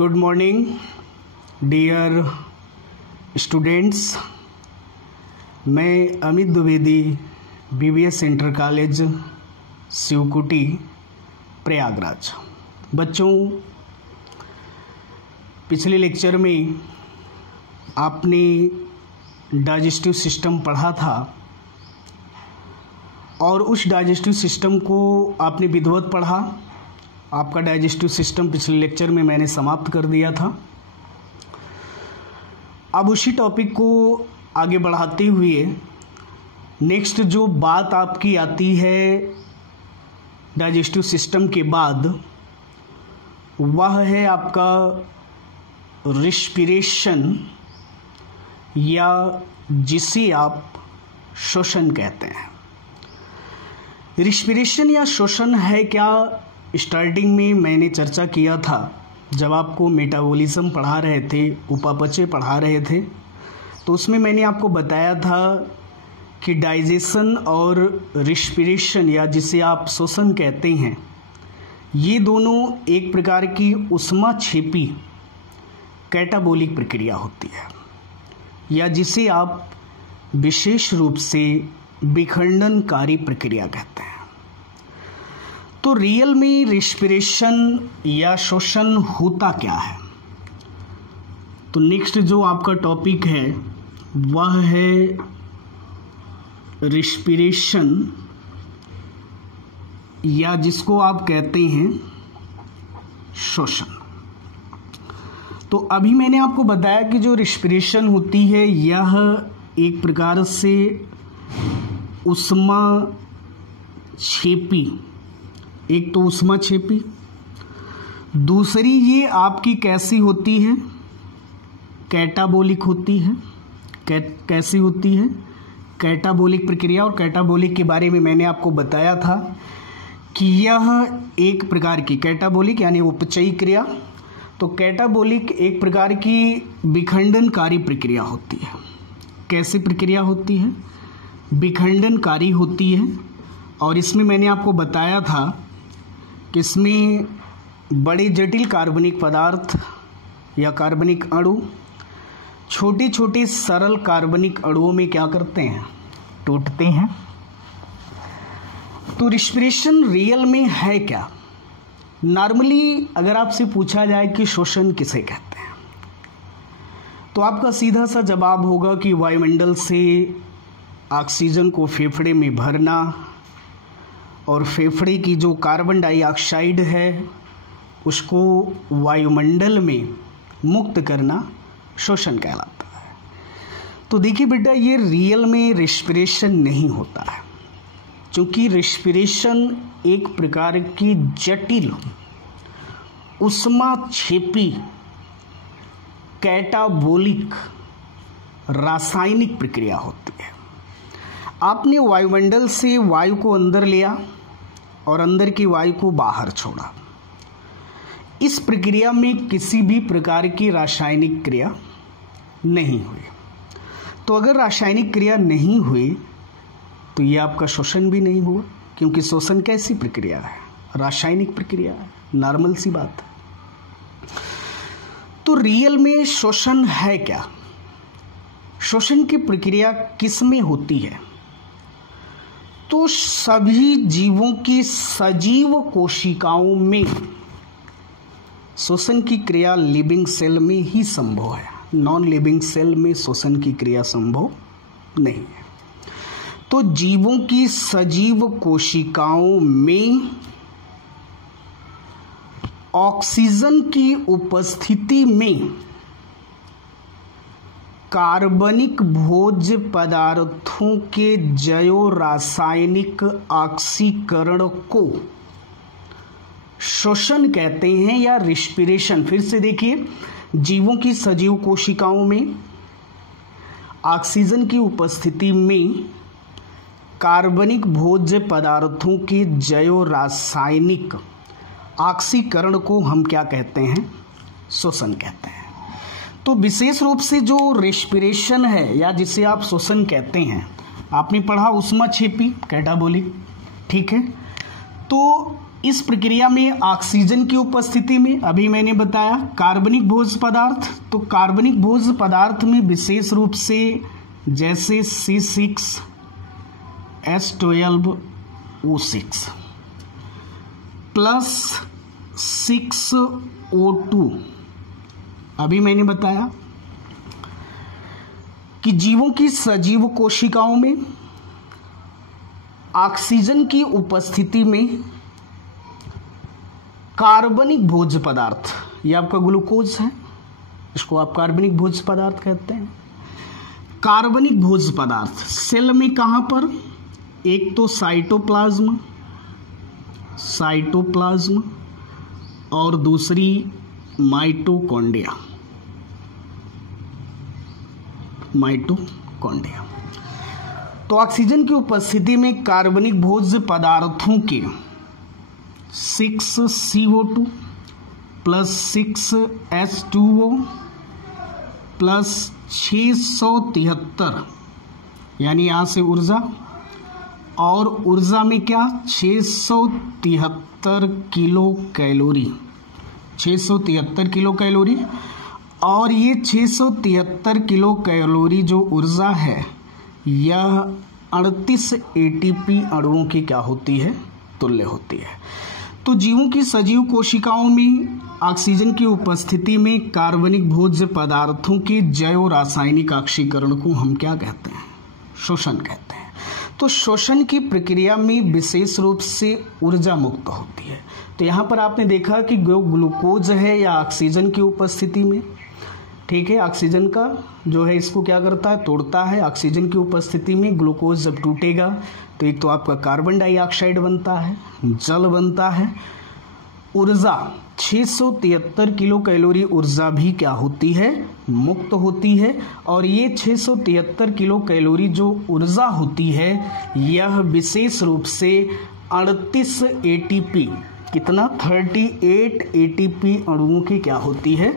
Good morning dear students. मैं Amit Dwivedi, BBS inter college Shivkuti Prayagraj. बच्चों, पिछले लेक्चर में आपने डाइजेस्टिव सिस्टम पढ़ा था और उस डाइजेस्टिव सिस्टम को आपने विधिवत पढ़ा। आपका डाइजेस्टिव सिस्टम पिछले लेक्चर में मैंने समाप्त कर दिया था। अब उसी टॉपिक को आगे बढ़ाते हुए नेक्स्ट जो बात आपकी आती है डाइजेस्टिव सिस्टम के बाद, वह है आपका रिस्पिरेशन, या जिसे आप श्वसन कहते हैं। रिस्पिरेशन या श्वसन है क्या, स्टार्टिंग में मैंने चर्चा किया था जब आपको मेटाबॉलिज्म पढ़ा रहे थे, उपापचय पढ़ा रहे थे, तो उसमें मैंने आपको बताया था कि डाइजेशन और रिस्पिरेशन या जिसे आप श्वसन कहते हैं, ये दोनों एक प्रकार की ऊष्माक्षेपी कैटाबोलिक प्रक्रिया होती है, या जिसे आप विशेष रूप से विखंडनकारी प्रक्रिया कहते हैं। तो रियल में रिस्पिरेशन या श्वसन होता क्या है? तो नेक्स्ट जो आपका टॉपिक है वह है रिस्पिरेशन, या जिसको आप कहते हैं श्वसन। तो अभी मैंने आपको बताया कि जो रिस्पिरेशन होती है यह एक प्रकार से ऊष्माक्षेपी, एक तो ऊष्माक्षेपी, दूसरी ये आपकी कैसी होती है, कैटाबोलिक होती है। कैसी होती है? कैटाबोलिक प्रक्रिया। और कैटाबोलिक के बारे में मैंने आपको बताया था कि यह एक प्रकार की कैटाबोलिक यानी उपचयी क्रिया, तो कैटाबोलिक एक प्रकार की विखंडनकारी प्रक्रिया होती है। कैसी प्रक्रिया होती है? विखंडनकारी होती है। और इसमें मैंने आपको बताया था कि इसमें बड़े जटिल कार्बनिक पदार्थ या कार्बनिक अणु छोटे छोटे सरल कार्बनिक अणुओं में क्या करते हैं? टूटते हैं। तो रिस्पिरेशन रियल में है क्या? नॉर्मली अगर आपसे पूछा जाए कि श्वसन किसे कहते हैं, तो आपका सीधा सा जवाब होगा कि वायुमंडल से ऑक्सीजन को फेफड़े में भरना और फेफड़े की जो कार्बन डाइऑक्साइड है उसको वायुमंडल में मुक्त करना श्वसन कहलाता है। तो देखिए बेटा, ये रियल में रिस्पिरेशन नहीं होता है, क्योंकि रिस्पिरेशन एक प्रकार की जटिल ऊष्माक्षेपी कैटाबोलिक रासायनिक प्रक्रिया होती है। आपने वायुमंडल से वायु को अंदर लिया और अंदर की वायु को बाहर छोड़ा। इस प्रक्रिया में किसी भी प्रकार की रासायनिक क्रिया नहीं हुई। तो अगर रासायनिक क्रिया नहीं हुई तो ये आपका श्वसन भी नहीं हुआ, क्योंकि श्वसन कैसी प्रक्रिया है? रासायनिक प्रक्रिया है। नॉर्मल सी बात है। तो रियल में श्वसन है क्या? श्वसन की प्रक्रिया किस में होती है? तो सभी जीवों की सजीव कोशिकाओं में श्वसन की क्रिया लिविंग सेल में ही संभव है। नॉन लिविंग सेल में श्वसन की क्रिया संभव नहीं है। तो जीवों की सजीव कोशिकाओं में ऑक्सीजन की उपस्थिति में कार्बनिक भोज्य पदार्थों के जैव रासायनिक ऑक्सीकरण को श्वसन कहते हैं या रिस्पिरेशन। फिर से देखिए, जीवों की सजीव कोशिकाओं में ऑक्सीजन की उपस्थिति में कार्बनिक भोज्य पदार्थों के जैव रासायनिक ऑक्सीकरण को हम क्या कहते हैं? श्वसन कहते हैं। तो विशेष रूप से जो रिस्पिरेशन है या जिसे आप श्वसन कहते हैं, आपने पढ़ा ऊष्माक्षेपी कैटाबोलिक, ठीक है। तो इस प्रक्रिया में ऑक्सीजन की उपस्थिति में, अभी मैंने बताया कार्बनिक भोज्य पदार्थ, तो कार्बनिक भोज्य पदार्थ में विशेष रूप से जैसे C6H12O6 प्लस 6O2, अभी मैंने बताया कि जीवों की सजीव कोशिकाओं में ऑक्सीजन की उपस्थिति में कार्बनिक भोज्य पदार्थ, ये आपका ग्लूकोज है, इसको आप कार्बनिक भोज्य पदार्थ कहते हैं। कार्बनिक भोज्य पदार्थ सेल में कहाँ पर, एक तो साइटोप्लाज्म और दूसरी माइटोकॉन्ड्रिया। तो ऑक्सीजन की उपस्थिति में कार्बनिक भोज्य पदार्थों के 6CO2 प्लस 6H2O प्लस 673, यानी यहाँ से ऊर्जा, और ऊर्जा में क्या 673 किलो कैलोरी, 673 किलो कैलोरी। और ये 673 किलो कैलोरी जो ऊर्जा है यह 38 ATP अणुओं की क्या होती है, तुल्य होती है। तो जीवों की सजीव कोशिकाओं में ऑक्सीजन की उपस्थिति में कार्बनिक भोज्य पदार्थों के जैव रासायनिक ऑक्सीकरण को हम क्या कहते हैं, शोषण कहते हैं। तो शोषण की प्रक्रिया में विशेष रूप से ऊर्जा मुक्त होती है। तो यहाँ पर आपने देखा कि ग्लूकोज है या ऑक्सीजन की उपस्थिति में, ठीक है, ऑक्सीजन का जो है इसको क्या करता है, तोड़ता है। ऑक्सीजन की उपस्थिति में ग्लूकोज जब टूटेगा तो एक तो आपका कार्बन डाइऑक्साइड बनता है, जल बनता है। ऊर्जा 673 किलो कैलोरी ऊर्जा भी क्या होती है, मुक्त होती है। और ये 673 किलो कैलोरी जो ऊर्जा होती है यह विशेष रूप से 38 ATP, कितना 38 ATP अणुओं की क्या होती है,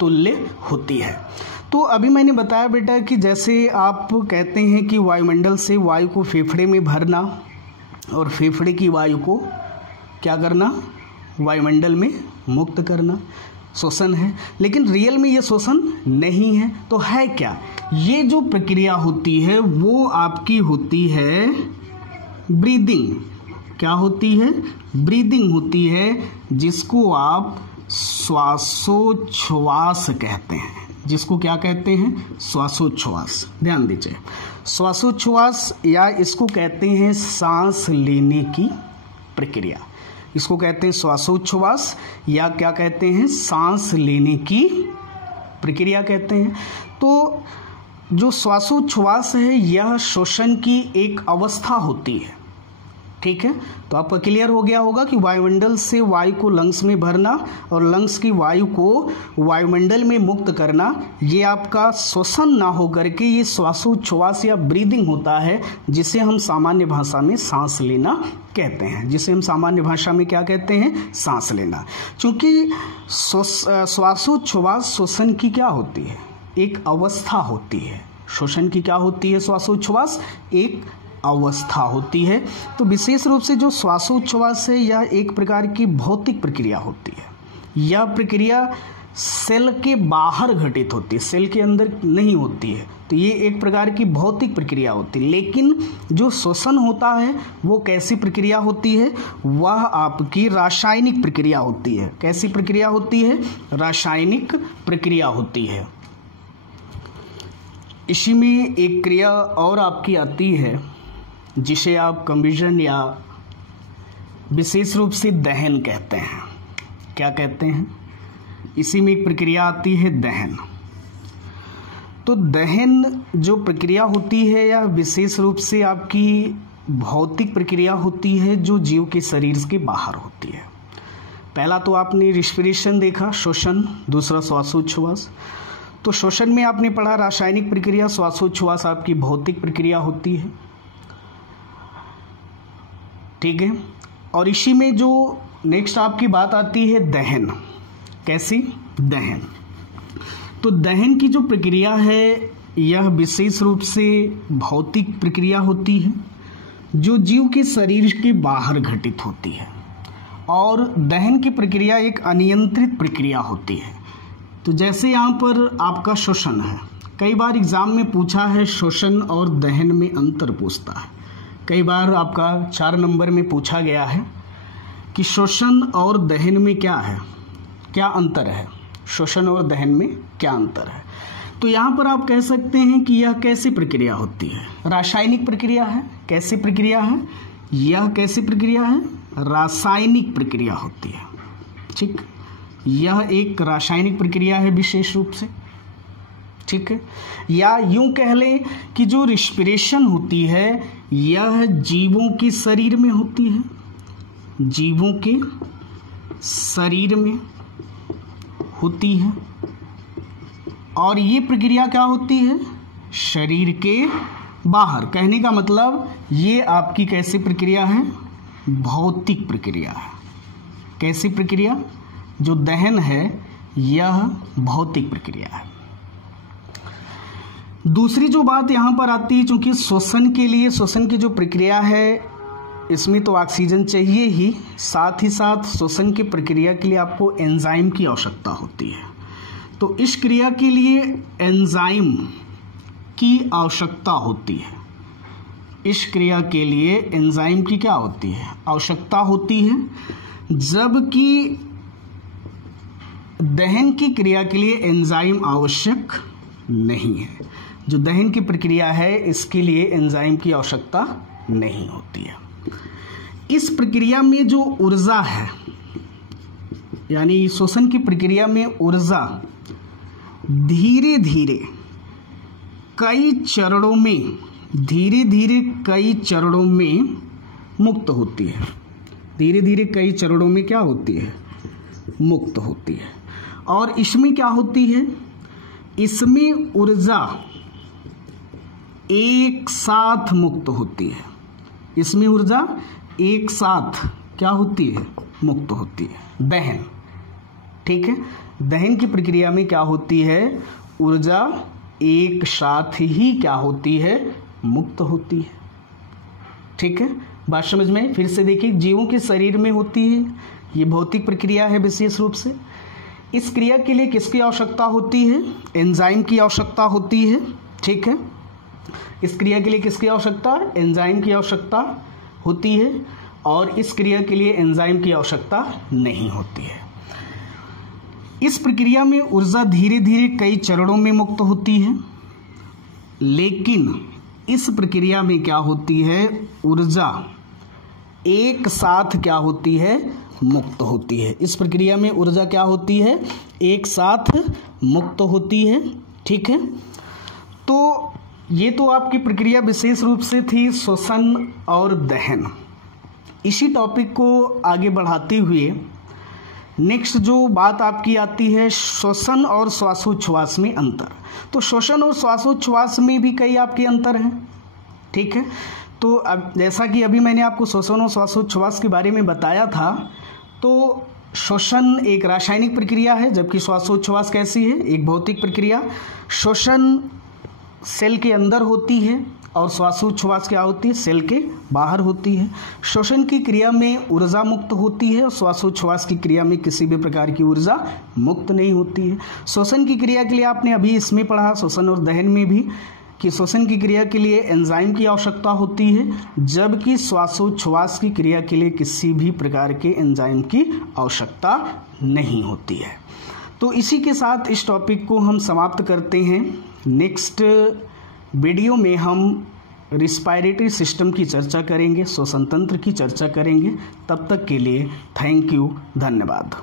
तुल्य होती है। तो अभी मैंने बताया बेटा कि जैसे आप कहते हैं कि वायुमंडल से वायु को फेफड़े में भरना और फेफड़े की वायु को क्या करना, वायुमंडल में मुक्त करना, शोषण है। लेकिन रियल में ये शोषण नहीं है। तो है क्या, ये जो प्रक्रिया होती है वो आपकी होती है ब्रीदिंग। क्या होती है, ब्रीदिंग होती है, जिसको आप श्वासोच्छ्वास कहते हैं। जिसको क्या कहते हैं, श्वासोच्छ्वास। ध्यान दीजिए, श्वासोच्छ्वास या इसको कहते हैं सांस लेने की प्रक्रिया। इसको कहते हैं श्वासोच्छ्वास या क्या कहते हैं, सांस लेने की प्रक्रिया कहते हैं। तो जो श्वासोच्छ्वास है यह शोषण की एक अवस्था होती है, ठीक है। तो आपका क्लियर हो गया होगा कि वायुमंडल से वायु को लंग्स में भरना और लंग्स की वायु को वायुमंडल में मुक्त करना, ये आपका श्वसन ना हो करके ये श्वासोच्छ्वास या ब्रीदिंग होता है, जिसे हम सामान्य भाषा में सांस लेना कहते हैं। जिसे हम सामान्य भाषा में क्या कहते हैं, सांस लेना। क्योंकि श्वासोच्छ्वास श्वसन की क्या होती है, एक अवस्था होती है। श्वसन की क्या होती है, श्वासोच्छ्वास एक अवस्था होती है। तो विशेष रूप से जो श्वासोच्छ्वास है यह एक प्रकार की भौतिक प्रक्रिया होती है। यह प्रक्रिया सेल के बाहर घटित होती है, सेल के अंदर नहीं होती है। तो ये एक प्रकार की भौतिक प्रक्रिया होती है। लेकिन जो श्वसन होता है वो कैसी प्रक्रिया होती है, वह आपकी रासायनिक प्रक्रिया होती है। कैसी प्रक्रिया होती है, रासायनिक प्रक्रिया होती है। इसी में एक क्रिया और आपकी आती है जिसे आप कंबशन या विशेष रूप से दहन कहते हैं। क्या कहते हैं, इसी में एक प्रक्रिया आती है दहन। तो दहन जो प्रक्रिया होती है या विशेष रूप से आपकी भौतिक प्रक्रिया होती है जो जीव के शरीर के बाहर होती है। पहला तो आपने रिस्पिरेशन देखा, श्वसन, दूसरा श्वासोच्छ्वास। तो श्वसन में आपने पढ़ा रासायनिक प्रक्रिया, श्वासोच्छ्वास आपकी भौतिक प्रक्रिया होती है, ठीक है। और इसी में जो नेक्स्ट आपकी बात आती है दहन। कैसी, दहन। तो दहन की जो प्रक्रिया है यह विशेष रूप से भौतिक प्रक्रिया होती है जो जीव के शरीर के बाहर घटित होती है। और दहन की प्रक्रिया एक अनियंत्रित प्रक्रिया होती है। तो जैसे यहाँ पर आपका श्वसन है, कई बार एग्जाम में पूछा है श्वसन और दहन में अंतर पूछता है। कई बार आपका 4 नंबर में पूछा गया है कि श्वसन और दहन में क्या है, क्या अंतर है, श्वसन और दहन में क्या अंतर है। तो यहाँ पर आप कह सकते हैं कि यह कैसी प्रक्रिया होती है, रासायनिक प्रक्रिया है। कैसी प्रक्रिया है, यह कैसी प्रक्रिया है, रासायनिक प्रक्रिया होती है। ठीक, यह एक रासायनिक प्रक्रिया है विशेष रूप से। ठीक है, या यूं कह लें कि जो रिस्पिरेशन होती है यह जीवों के शरीर में होती है, जीवों के शरीर में होती है। और ये प्रक्रिया क्या होती है, शरीर के बाहर। कहने का मतलब ये आपकी कैसी प्रक्रिया है, भौतिक प्रक्रिया है। कैसी प्रक्रिया, जो दहन है यह भौतिक प्रक्रिया है। दूसरी जो बात यहाँ पर आती है, चूंकि श्वसन के लिए, श्वसन की जो प्रक्रिया है इसमें तो ऑक्सीजन चाहिए ही, साथ ही साथ श्वसन की प्रक्रिया के लिए आपको एंजाइम की आवश्यकता होती है। तो इस क्रिया के लिए एंजाइम की आवश्यकता होती है। इस क्रिया के लिए एंजाइम की क्या होती है, आवश्यकता होती है। जबकि दहन की क्रिया के लिए एंजाइम आवश्यक नहीं है। जो दहन की प्रक्रिया है इसके लिए एंजाइम की आवश्यकता नहीं होती है। इस प्रक्रिया में जो ऊर्जा है, यानी श्वसन की प्रक्रिया में ऊर्जा धीरे धीरे कई चरणों में, धीरे धीरे कई चरणों में मुक्त होती है। धीरे धीरे कई चरणों में क्या होती है, मुक्त होती है। और इसमें क्या होती है, इसमें ऊर्जा एक साथ मुक्त होती है। इसमें ऊर्जा एक साथ क्या होती है, मुक्त होती है। दहन, ठीक है, दहन की प्रक्रिया में क्या होती है, ऊर्जा एक साथ ही क्या होती है, मुक्त होती है। ठीक है, बात समझ में। फिर से देखिए, जीवों के शरीर में होती है, ये भौतिक प्रक्रिया है विशेष रूप से। इस क्रिया के लिए किसकी आवश्यकता होती है, एंजाइम की आवश्यकता होती है। ठीक है, इस क्रिया के लिए किसकी आवश्यकता, एंजाइम की आवश्यकता होती है। और इस क्रिया के लिए एंजाइम की आवश्यकता नहीं होती है। इस प्रक्रिया में ऊर्जा धीरे धीरे कई चरणों में मुक्त होती है, लेकिन इस प्रक्रिया में क्या होती है, ऊर्जा एक साथ क्या होती है, मुक्त होती है। इस प्रक्रिया में ऊर्जा क्या होती है, एक साथ मुक्त होती है। ठीक है, तो ये तो आपकी प्रक्रिया विशेष रूप से थी श्वसन और दहन। इसी टॉपिक को आगे बढ़ाते हुए नेक्स्ट जो बात आपकी आती है, श्वसन और श्वासोच्छ्वास में अंतर। तो श्वसन और श्वासोच्छ्वास में भी कई आपके अंतर हैं। ठीक है, तो अब जैसा कि अभी मैंने आपको श्वसन और श्वासोच्छ्वास के बारे में बताया था, तो श्वसन एक रासायनिक प्रक्रिया है, जबकि श्वासोच्छ्वास कैसी है, एक भौतिक प्रक्रिया। श्वसन सेल के अंदर होती है और श्वासोच्छ्वास क्या होती है, सेल के बाहर होती है। श्वसन की क्रिया में ऊर्जा मुक्त होती है और श्वासोच्छ्वास की क्रिया में किसी भी प्रकार की ऊर्जा मुक्त नहीं होती है। श्वसन की क्रिया के लिए आपने अभी इसमें पढ़ा, श्वसन और दहन में भी, कि श्वसन की क्रिया के लिए एंजाइम की आवश्यकता होती है, जबकि श्वासोच्छ्वास की क्रिया के लिए किसी भी प्रकार के एंजाइम की आवश्यकता नहीं होती है। तो इसी के साथ इस टॉपिक को हम समाप्त करते हैं। नेक्स्ट वीडियो में हम रिस्पायरेटरी सिस्टम की चर्चा करेंगे, श्वसन तंत्र की चर्चा करेंगे। तब तक के लिए थैंक यू, धन्यवाद।